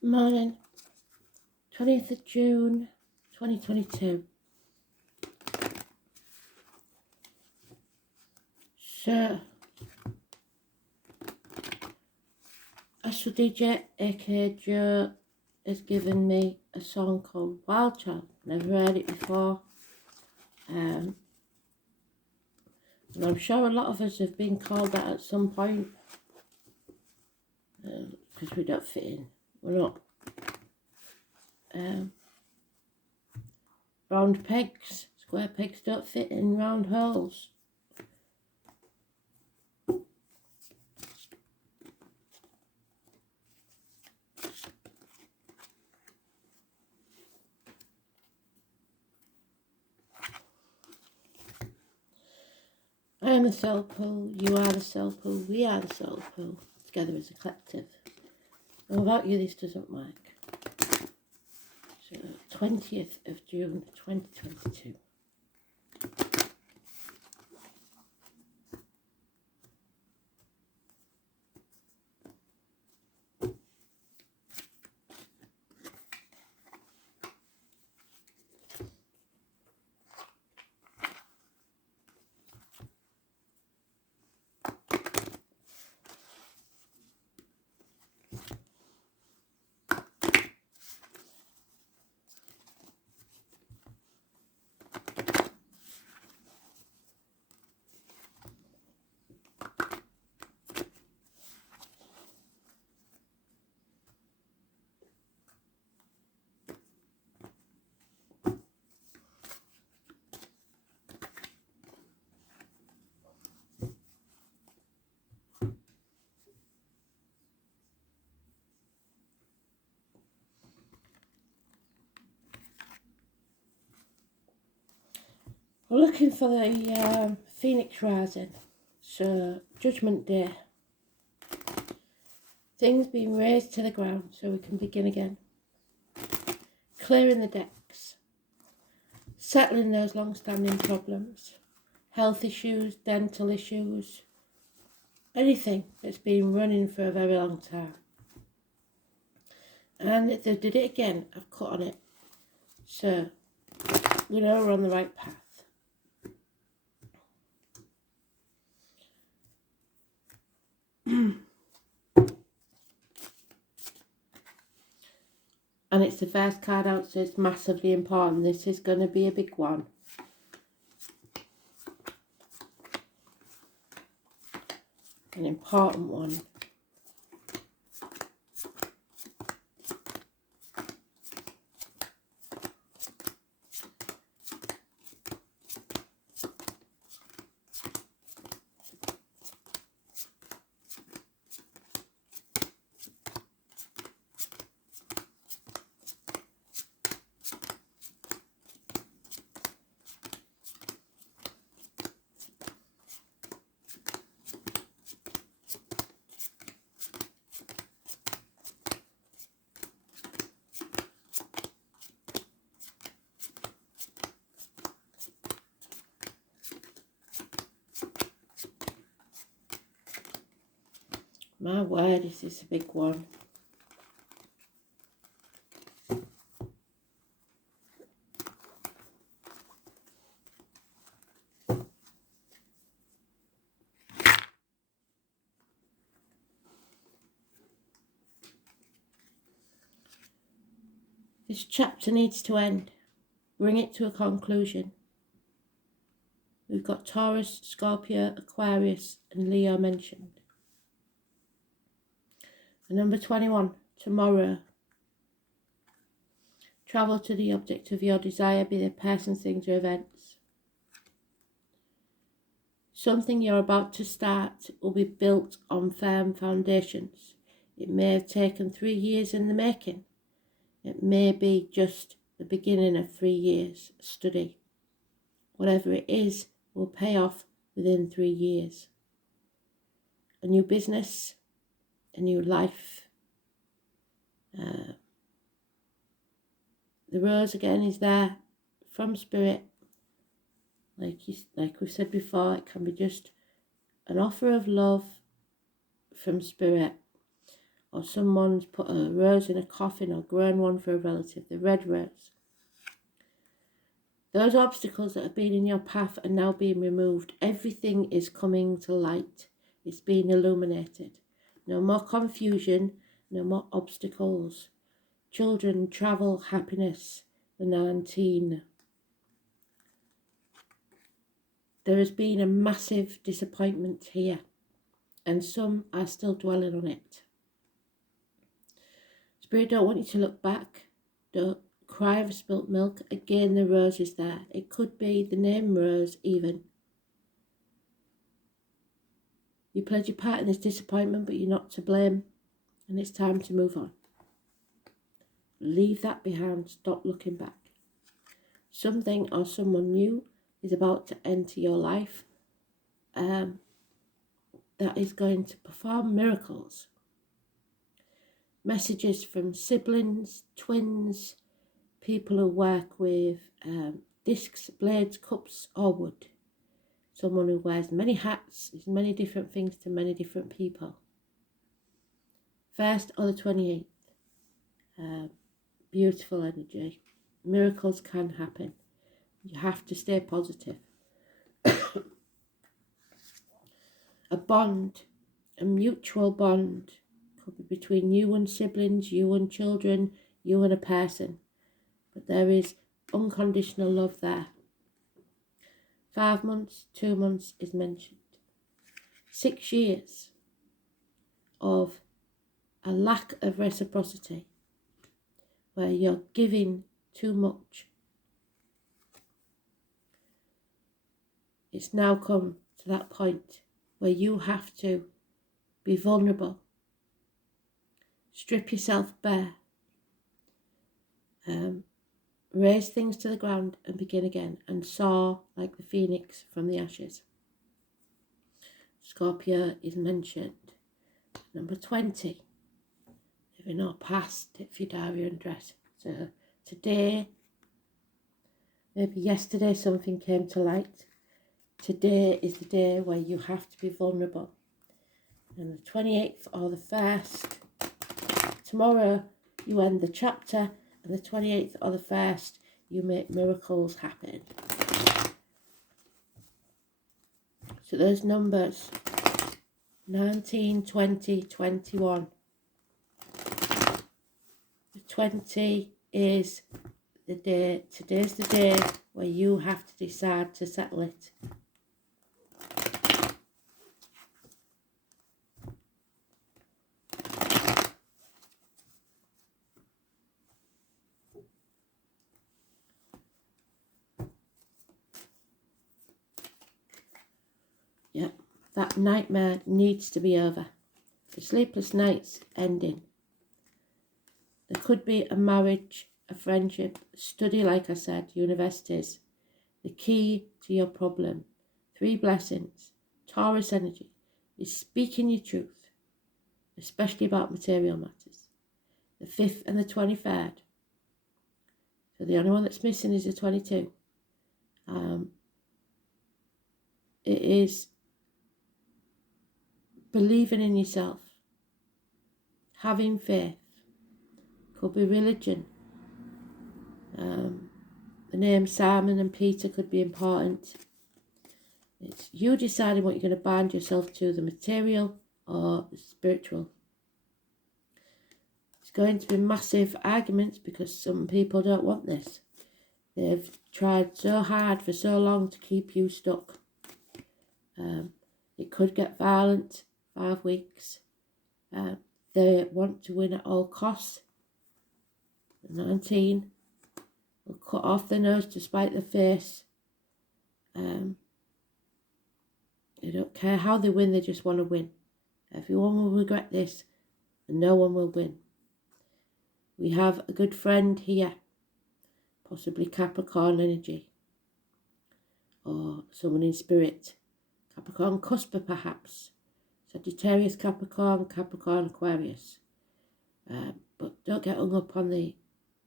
Morning, 20th of June 2022. So, Astro DJ aka Joe has given me a song called Wild Child. Never heard it before. And I'm sure a lot of us have been called that at some point. Because we don't fit in. We're not round pegs. Square pegs don't fit in round holes. I am the soul pool, you are the soul pool, we are the soul pool, together as a collective. And without you, this doesn't work. So, 20th of June 2022. We're looking for the Phoenix Rising, so Judgment Day. Things being raised to the ground so we can begin again. Clearing the decks. Settling those long-standing problems. Health issues, dental issues. Anything that's been running for a very long time. And if they did it again, I've cut on it. So, we know we're on the right path. And it's the first card out, so it's massively important. This is going to be a big one. An important one. My word, is this a big one. This chapter needs to end. Bring it to a conclusion. We've got Taurus, Scorpio, Aquarius and Leo mentioned. And number 21, tomorrow. Travel to the object of your desire, be the person, things or events. Something you're about to start will be built on firm foundations. It may have taken 3 years in the making. It may be just the beginning of 3 years study. Whatever it is will pay off within 3 years. A new business, a new life. The rose again is there from spirit. Like we said before, it can be just an offer of love from spirit, or someone's put a rose in a coffin or grown one for a relative, the red rose. Those obstacles that have been in your path are now being removed. Everything is coming to light. It's being illuminated. No more confusion, no more obstacles. Children, travel, happiness, the 19. There has been a massive disappointment here, and some are still dwelling on it. Spirit don't want you to look back. Don't cry over spilt milk. Again, the rose is there. It could be the name Rose even. You played your part in this disappointment, but you're not to blame, and it's time to move on. Leave that behind. Stop looking back. Something or someone new is about to enter your life that is going to perform miracles. Messages from siblings, twins, people who work with discs, blades, cups or wood. Someone who wears many hats, is many different things to many different people. 1st or the 28th. Beautiful energy. Miracles can happen. You have to stay positive. A bond, a mutual bond, could be between you and siblings, you and children, you and a person. But there is unconditional love there. 5 months, 2 months is mentioned. 6 years of a lack of reciprocity, where you're giving too much. It's now come to that point where you have to be vulnerable, strip yourself bare, raise things to the ground and begin again, and soar like the phoenix from the ashes. Scorpio is mentioned. Number 20. Living or past, if you diary undress. So today, maybe yesterday something came to light. Today is the day where you have to be vulnerable. And the 28th or the 1st, tomorrow you end the chapter, and the 28th or the 1st, you make miracles happen. So those numbers, 19, 20, 21. The 20 is the day, today's the day where you have to decide to settle it. Yeah, that nightmare needs to be over. The sleepless nights ending. There could be a marriage, a friendship, study, like I said, universities. The key to your problem. 3 blessings. Taurus energy is speaking your truth, especially about material matters. The 5th and the 23rd. So the only one that's missing is the 22. It is believing in yourself, having faith. Could be religion. The names Simon and Peter could be important. It's you deciding what you're going to bind yourself to, the material or the spiritual. It's going to be massive arguments because some people don't want this. They've tried so hard for so long to keep you stuck. It could get violent. 5 weeks. They want to win at all costs. 19 will cut off their nose to spite their face. They don't care how they win, they just want to win. Everyone will regret this and no one will win. We have a good friend here, possibly Capricorn energy, or someone in spirit. Capricorn Cusper perhaps. Sagittarius Capricorn, Capricorn Aquarius. But don't get hung up on the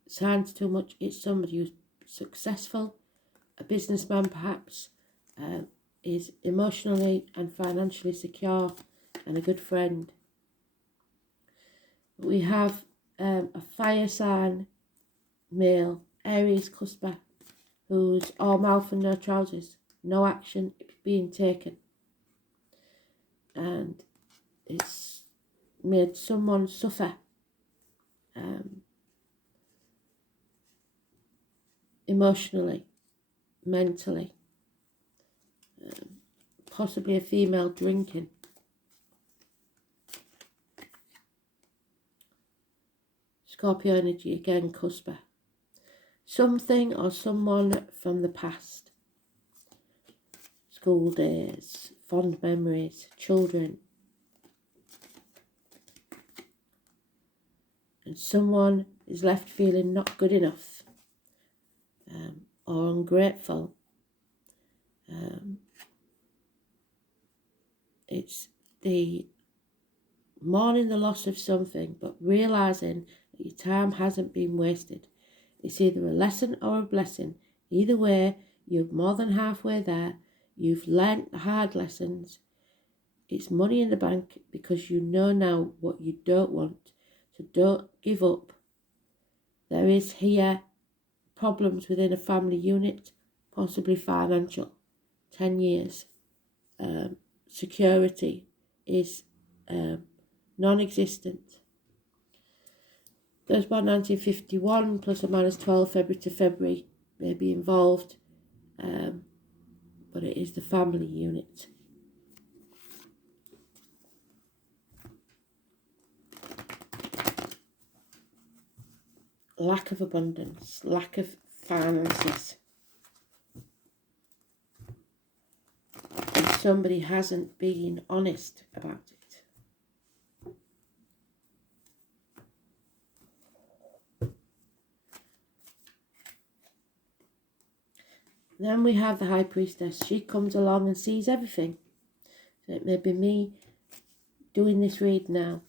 signs too much. It's somebody who's successful, a businessman perhaps, is emotionally and financially secure, and a good friend. We have a fire sign male, Aries cusper, who's all mouth and no trousers, no action being taken. And it's made someone suffer emotionally, mentally, possibly a female drinking. Scorpio energy, again, cusper. Something or someone from the past. School days, fond memories, children. And someone is left feeling not good enough or ungrateful. It's the mourning the loss of something, but realising that your time hasn't been wasted. It's either a lesson or a blessing. Either way, you're more than halfway there. You've learnt the hard lessons. It's money in the bank because you know now what you don't want. So don't give up. There is here problems within a family unit, possibly financial. 10 years. Security is non-existent. Those born 1951 plus or minus 12 February to February may be involved, but it is the family unit. Lack of abundance, lack of finances. And somebody hasn't been honest about it. Then we have the High Priestess. She comes along and sees everything. So it may be me doing this read now.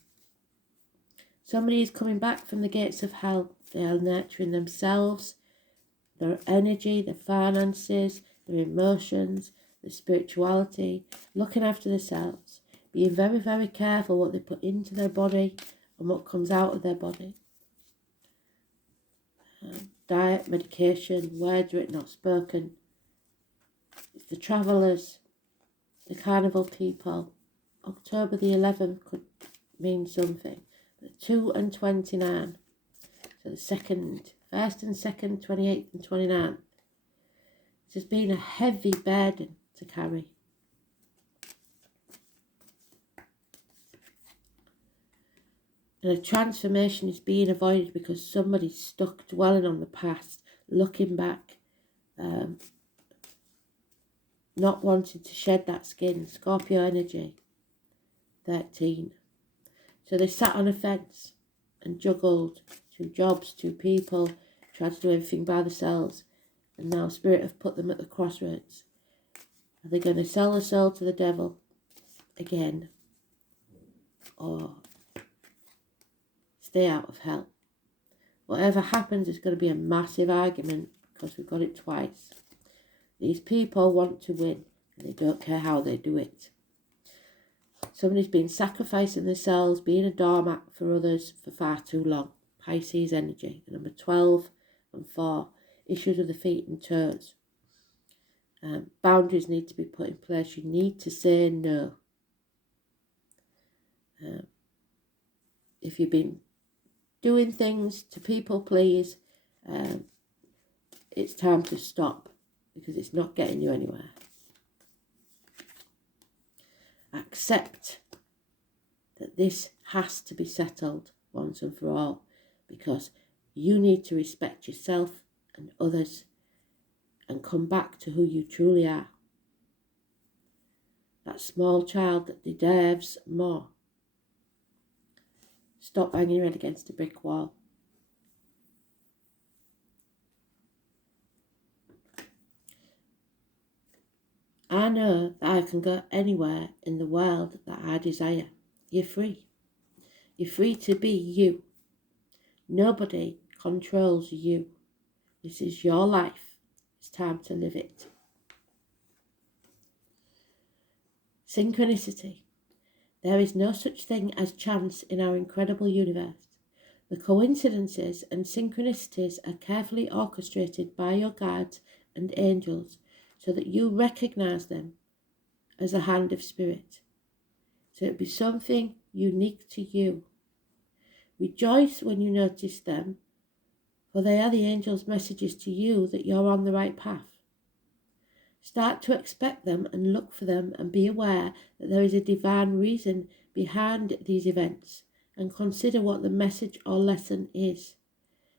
Somebody is coming back from the gates of hell. They are nurturing themselves, their energy, their finances, their emotions, their spirituality, looking after themselves, being very, very careful what they put into their body and what comes out of their body. Diet, medication, words written or spoken. It's the travellers, the carnival people. October the 11th could mean something. The 2 and 29. So the 1st and 2nd, 28th and 29th. This has been a heavy burden to carry. And a transformation is being avoided because somebody's stuck dwelling on the past, looking back, not wanting to shed that skin. Scorpio energy, 13. So they sat on a fence and juggled 2 jobs, 2 people, tried to do everything by themselves. And now Spirit have put them at the crossroads. Are they going to sell the soul to the devil again? Or stay out of hell? Whatever happens, it's going to be a massive argument because we've got it twice. These people want to win and they don't care how they do it. Somebody's been sacrificing themselves, being a doormat for others for far too long. Pisces energy, the number 12 and 4. Issues of the feet and toes. Boundaries need to be put in place. You need to say no. If you've been doing things to people please, it's time to stop because it's not getting you anywhere. Accept that this has to be settled once and for all because you need to respect yourself and others and come back to who you truly are. That small child that deserves more. Stop banging your head against a brick wall. I know that I can go anywhere in the world that I desire. You're free. You're free to be you. Nobody controls you. This is your life. It's time to live it. Synchronicity. There is no such thing as chance in our incredible universe. The coincidences and synchronicities are carefully orchestrated by your guides and angels so that you recognize them as a hand of spirit. So it'd be something unique to you. Rejoice when you notice them, for they are the angels' messages to you that you're on the right path. Start to expect them and look for them and be aware that there is a divine reason behind these events and consider what the message or lesson is.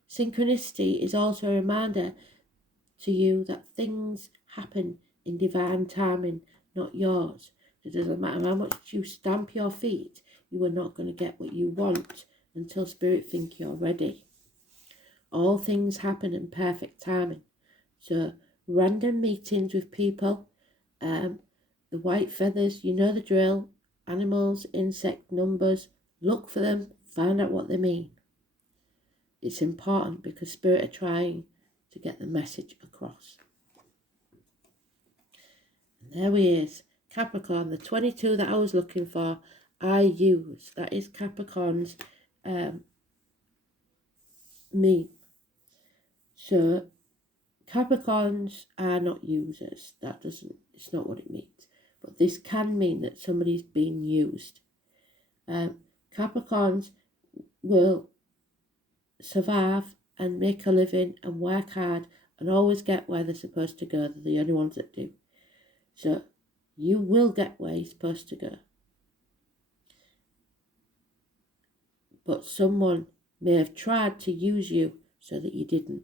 Synchronicity is also a reminder to you that things happen in divine timing, not yours. It doesn't matter how much you stamp your feet, you are not going to get what you want until Spirit think you're ready. All things happen in perfect timing. So random meetings with people, the white feathers, you know the drill, animals, insect numbers, look for them, find out what they mean. It's important because Spirit are trying to get the message across. And there he is, Capricorn, the 22 that I was looking for, I use. That is Capricorn's meme. So Capricorns are not users. It's not what it means. But this can mean that somebody's being used. Capricorns will survive and make a living and work hard and always get where they're supposed to go. They're the only ones that do. So you will get where you're supposed to go. But someone may have tried to use you so that you didn't.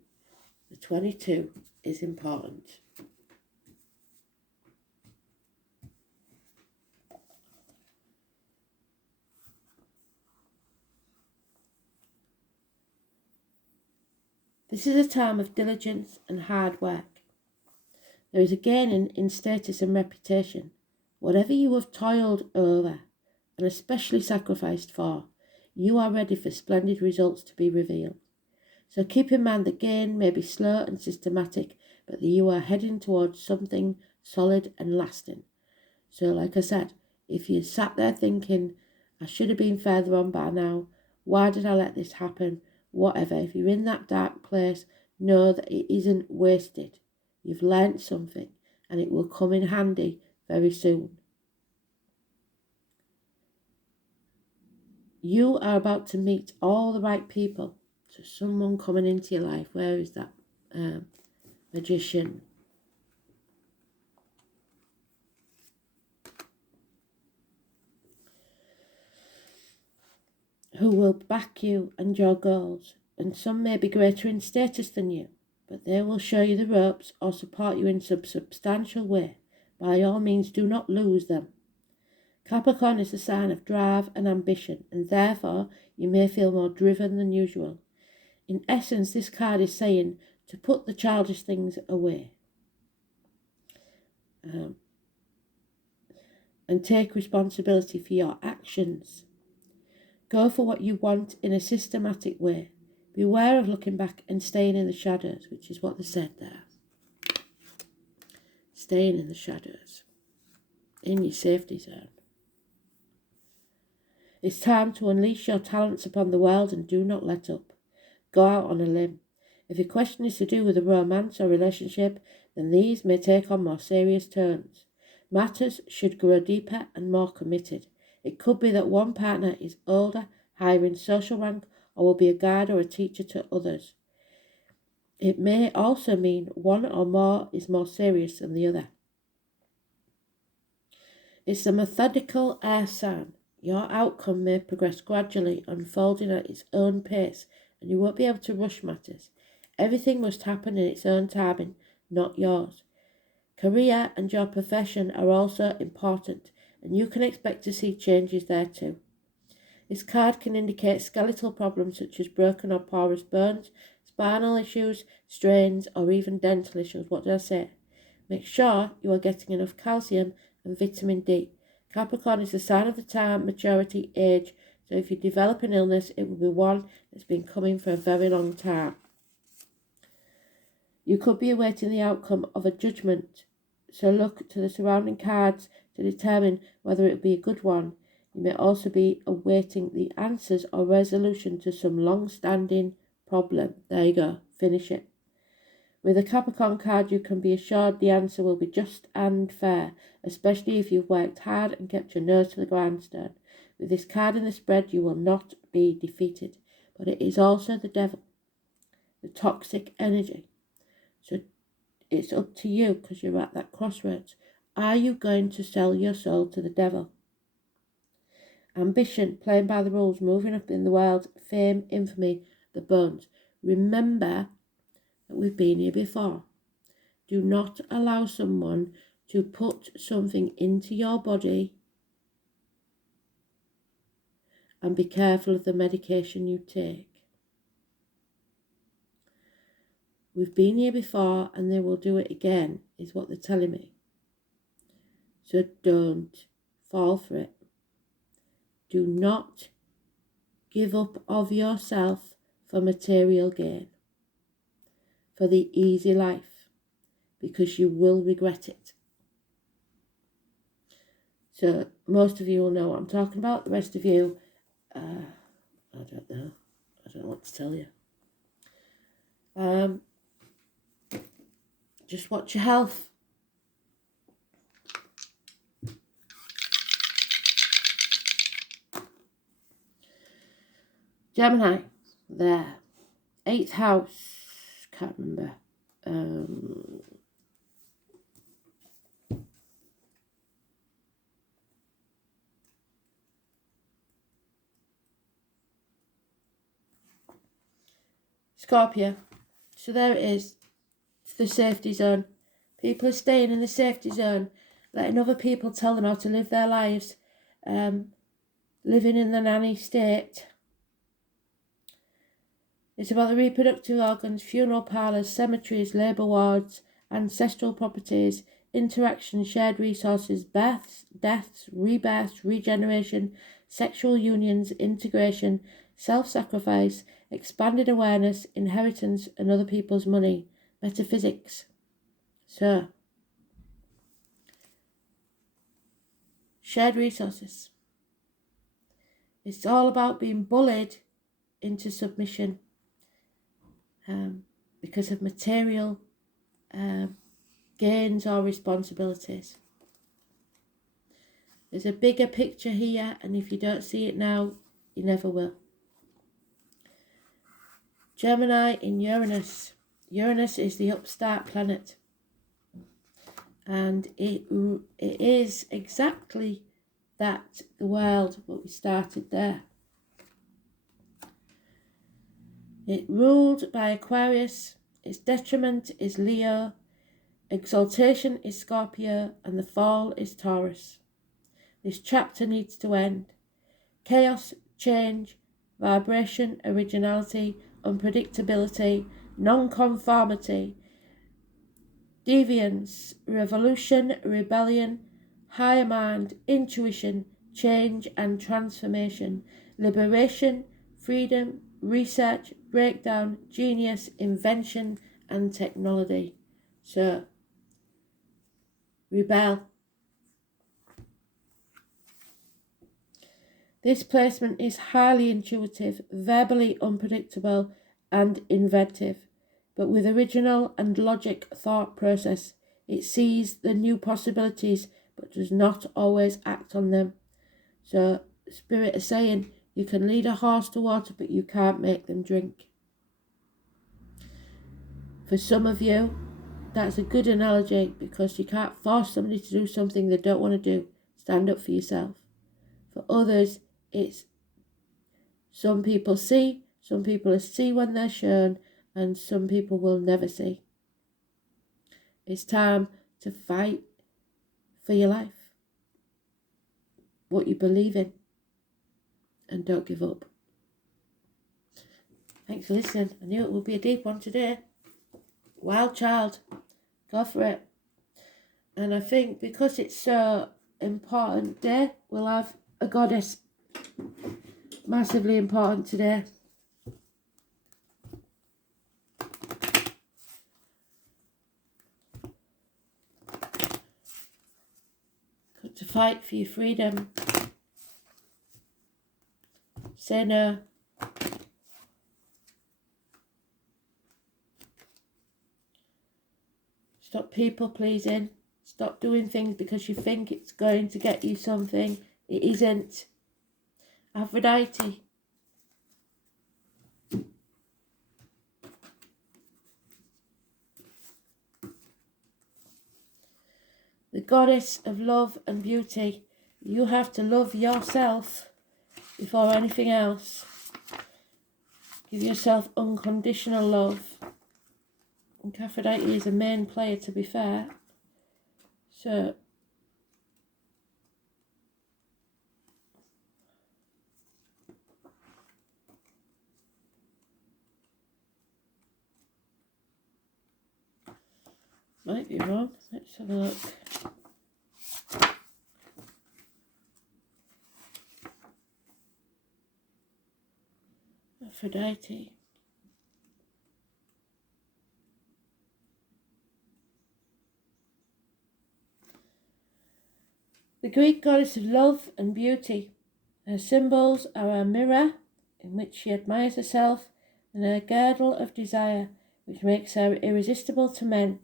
The 22 is important. This is a time of diligence and hard work. There is a gain in status and reputation. Whatever you have toiled over and especially sacrificed for, you are ready for splendid results to be revealed. So keep in mind the gain may be slow and systematic, but that you are heading towards something solid and lasting. So like I said, if you sat there thinking, I should have been further on by now, why did I let this happen? Whatever, if you're in that dark place, know that it isn't wasted. You've learnt something and it will come in handy very soon. You are about to meet all the right people. So someone coming into your life. Where is that magician? Who will back you and your goals. And some may be greater in status than you, but they will show you the ropes or support you in some substantial way. By all means, do not lose them. Capricorn is a sign of drive and ambition, and therefore you may feel more driven than usual. In essence, this card is saying to put the childish things away and take responsibility for your actions. Go for what you want in a systematic way. Beware of looking back and staying in the shadows, which is what they said there. Staying in the shadows, in your safety zone. It's time to unleash your talents upon the world and do not let up. Go out on a limb. If your question is to do with a romance or relationship, then these may take on more serious turns. Matters should grow deeper and more committed. It could be that one partner is older, higher in social rank, or will be a guide or a teacher to others. It may also mean one or more is more serious than the other. It's a methodical air sign. Your outcome may progress gradually, unfolding at its own pace, and you won't be able to rush matters. Everything must happen in its own timing, not yours. Career and your profession are also important, and you can expect to see changes there too. This card can indicate skeletal problems such as broken or porous bones, spinal issues, strains, or even dental issues. What did I say? Make sure you are getting enough calcium and vitamin D. Capricorn is a sign of the time, maturity, age. So if you develop an illness, it will be one that's been coming for a very long time. You could be awaiting the outcome of a judgment. So look to the surrounding cards to determine whether it will be a good one. You may also be awaiting the answers or resolution to some long-standing problem. There you go, finish it. With a Capricorn card, you can be assured the answer will be just and fair, especially if you've worked hard and kept your nose to the grindstone. With this card in the spread, you will not be defeated, but it is also the devil, the toxic energy. So it's up to you, because you're at that crossroads. Are you going to sell your soul to the devil? Ambition, playing by the rules, moving up in the world, fame, infamy, the bones. Remember that we've been here before. Do not allow someone to put something into your body, and be careful of the medication you take. We've been here before and they will do it again, is what they're telling me. So don't fall for it. Do not give up of yourself for material gain, for the easy life, because you will regret it. So most of you will know what I'm talking about. The rest of you, I don't know. I don't know what to tell you. Just watch your health. Gemini, there. 8th house, can't remember. Scorpio. So there it is. It's the safety zone. People are staying in the safety zone, letting other people tell them how to live their lives, living in the nanny state. It's about the reproductive organs, funeral parlours, cemeteries, labour wards, ancestral properties, interaction, shared resources, births, deaths, rebirths, regeneration, sexual unions, integration, self-sacrifice, expanded awareness, inheritance and other people's money, metaphysics. So, shared resources. It's all about being bullied into submission because of material gains or responsibilities. There's a bigger picture here, and if you don't see it now, you never will. Gemini in Uranus. Uranus is the upstart planet, and it is exactly that, the world, but we started there. It ruled by Aquarius, its detriment is Leo, exaltation is Scorpio, and the fall is Taurus. This chapter needs to end. Chaos, change, vibration, originality, unpredictability, non-conformity, deviance, revolution, rebellion, higher mind, intuition, change and transformation, liberation, freedom, research, breakdown, genius, invention and technology. So, rebel. This placement is highly intuitive, verbally unpredictable and inventive, but with original and logic thought process. It sees the new possibilities but does not always act on them. So, Spirit is saying, you can lead a horse to water, but you can't make them drink. For some of you, that's a good analogy, because you can't force somebody to do something they don't want to do. Stand up for yourself. For others, it's some people see when they're shown, and some people will never see. It's time to fight for your life, what you believe in, and don't give up. Thanks for listening. I knew it would be a deep one today. Wild child, go for it. And I think because it's so important day, we'll have a goddess. Massively important today. Got to fight for your freedom. Say no. Stop people pleasing. Stop doing things because you think it's going to get you something. It isn't. Aphrodite. The goddess of love and beauty. You have to love yourself before anything else. Give yourself unconditional love. And Aphrodite is a main player, to be fair. So, might be wrong. Let's have a look. Aphrodite. The Greek goddess of love and beauty. Her symbols are a mirror, in which she admires herself, and her girdle of desire, which makes her irresistible to men.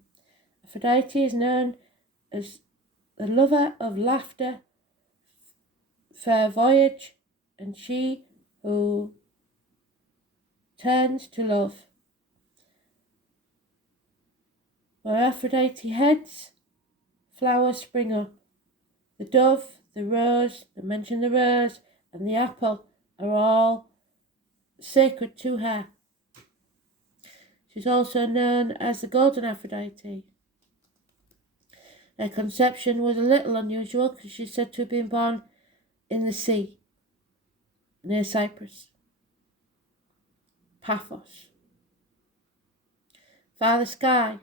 Aphrodite is known as the lover of laughter, fair voyage, and she who turns to love. Where Aphrodite heads, flowers spring up. The dove, the rose, I mentioned the rose, and the apple are all sacred to her. She's also known as the Golden Aphrodite. Her conception was a little unusual because she's said to have been born in the sea, near Cyprus. Paphos. Father Sky,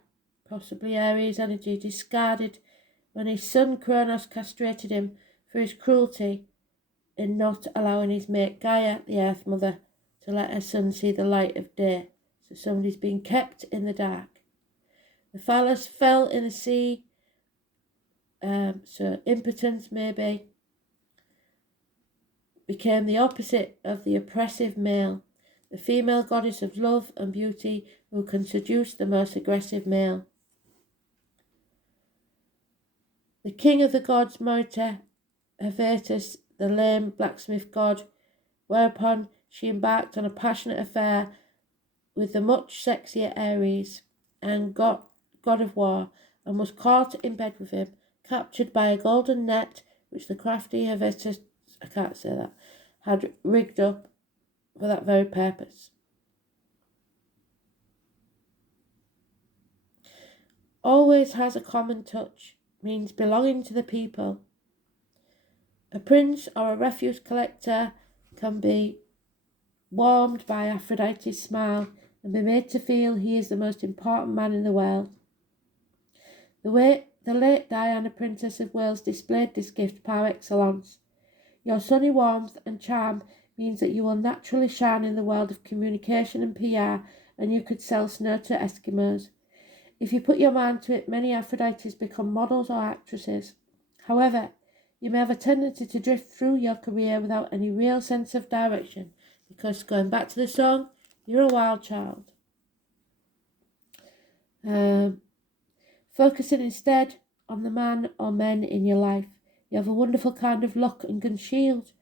possibly Aries energy, discarded when his son Kronos castrated him for his cruelty in not allowing his mate Gaia, the Earth Mother, to let her son see the light of day. So somebody's been kept in the dark. The phallus fell in the sea, so impotence maybe became the opposite of the oppressive male, the female goddess of love and beauty who can seduce the most aggressive male. The king of the gods, Morita, Hephaestus, the lame blacksmith god, whereupon she embarked on a passionate affair with the much sexier Ares and god of war, and was caught in bed with him, captured by a golden net which the crafty Hephaestus, had rigged up for that very purpose. Always has a common touch, means belonging to the people. A prince or a refuse collector can be warmed by Aphrodite's smile and be made to feel he is the most important man in the world. The way the late Diana, Princess of Wales, displayed this gift par excellence. Your sunny warmth and charm means that you will naturally shine in the world of communication and PR, and you could sell snow to Eskimos. If you put your mind to it, many Aphrodites become models or actresses. However, you may have a tendency to drift through your career without any real sense of direction, because, going back to the song, you're a wild child. Focusing instead on the man or men in your life. You have a wonderful kind of luck and can shield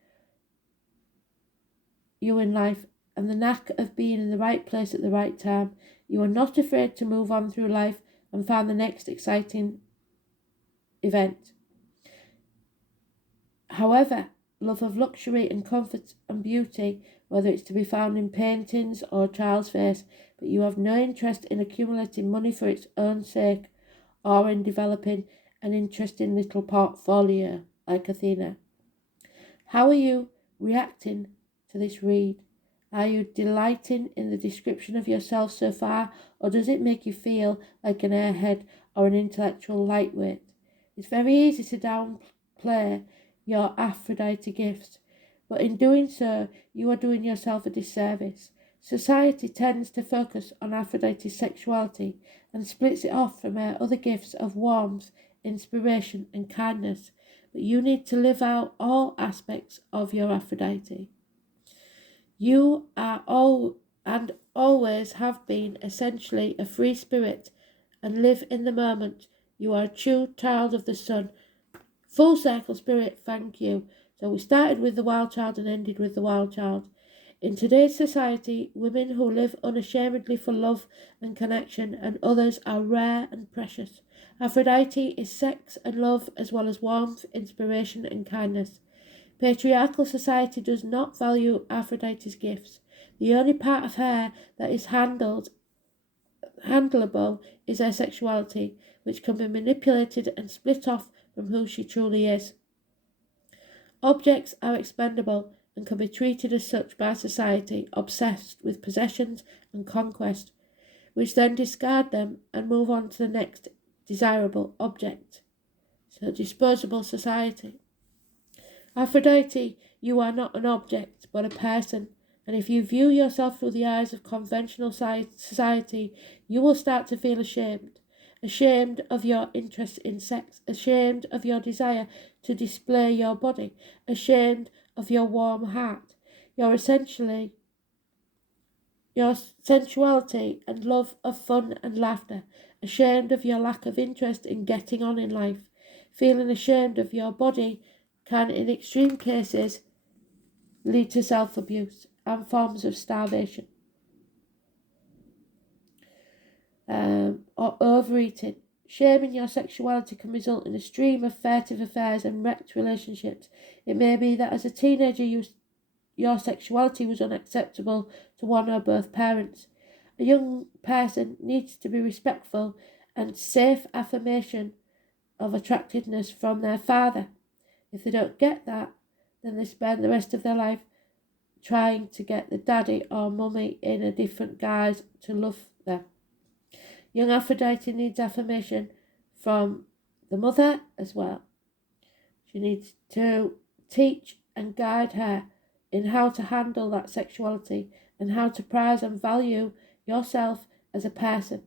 you in life, and the knack of being in the right place at the right time. You are not afraid to move on through life and find the next exciting event. However, love of luxury and comfort and beauty, whether it's to be found in paintings or a child's face, but you have no interest in accumulating money for its own sake or in developing an interesting little portfolio like Athena. How are you reacting to this read? Are you delighting in the description of yourself so far, or does it make you feel like an airhead or an intellectual lightweight? It's very easy to downplay your Aphrodite gifts, but in doing so, you are doing yourself a disservice. Society tends to focus on Aphrodite's sexuality and splits it off from her other gifts of warmth, inspiration, and kindness. But you need to live out all aspects of your Aphrodite. You are all and always have been essentially a free spirit and live in the moment. You are a true child of the sun. Full circle spirit, thank you. So we started with the wild child and ended with the wild child. In today's society, women who live unashamedly for love and connection and others are rare and precious. Aphrodite is sex and love as well as warmth, inspiration and kindness. Patriarchal society does not value Aphrodite's gifts. The only part of her that is handleable is her sexuality, which can be manipulated and split off from who she truly is. Objects are expendable and can be treated as such by society, obsessed with possessions and conquest, which then discard them and move on to the next desirable object. So, disposable society. Aphrodite, you are not an object, but a person, and if you view yourself through the eyes of conventional society, you will start to feel ashamed. Ashamed of your interest in sex, ashamed of your desire to display your body, ashamed of your warm heart, your sensuality and love of fun and laughter, ashamed of your lack of interest in getting on in life, feeling ashamed of your body can, in extreme cases, lead to self-abuse and forms of starvation or overeating. Shaming your sexuality can result in a stream of furtive affairs and wrecked relationships. It may be that as a teenager your sexuality was unacceptable to one or both parents. A young person needs to be respectful and safe affirmation of attractiveness from their father. If they don't get that, then they spend the rest of their life trying to get the daddy or mummy in a different guise to love them. Young Aphrodite needs affirmation from the mother as well. She needs to teach and guide her in how to handle that sexuality and how to prize and value yourself as a person.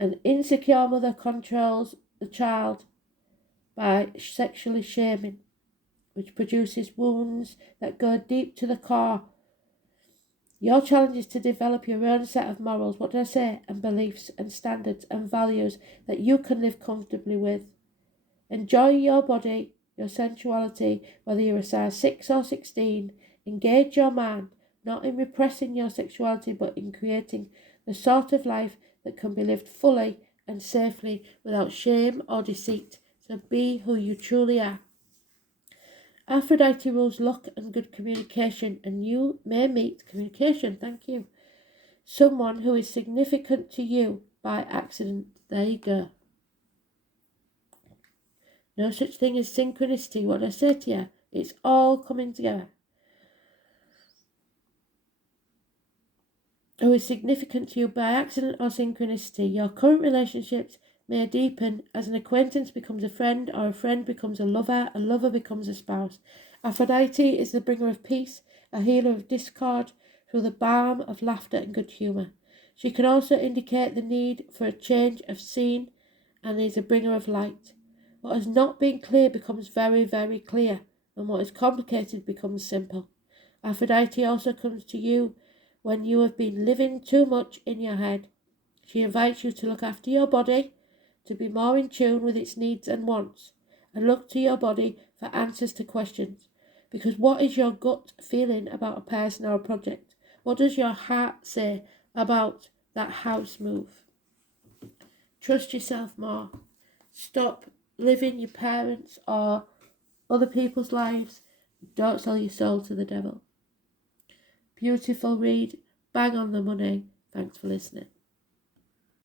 An insecure mother controls the child by sexually shaming, which produces wounds that go deep to the core. Your challenge is to develop your own set of morals, what did I say, and beliefs and standards and values that you can live comfortably with. Enjoy your body, your sensuality, whether you're a size 6 or 16. Engage your mind, not in repressing your sexuality, but in creating the sort of life that can be lived fully and safely without shame or deceit. So be who you truly are. Aphrodite rules luck and good communication, and you may meet someone who is significant to you by accident. There you go. No such thing as synchronicity. What I say to you, it's all coming together. Who is significant to you by accident or synchronicity. Your current relationships may deepen as an acquaintance becomes a friend, or a friend becomes a lover becomes a spouse. Aphrodite is the bringer of peace, a healer of discord through the balm of laughter and good humour. She can also indicate the need for a change of scene and is a bringer of light. What has not been clear becomes very, very clear, and what is complicated becomes simple. Aphrodite also comes to you when you have been living too much in your head. She invites you to look after your body, to be more in tune with its needs and wants, and look to your body for answers to questions. Because what is your gut feeling about a person or a project? What does your heart say about that house move? Trust yourself more. Stop living your parents' or other people's lives. Don't sell your soul to the devil. Beautiful read, bang on the money. Thanks for listening.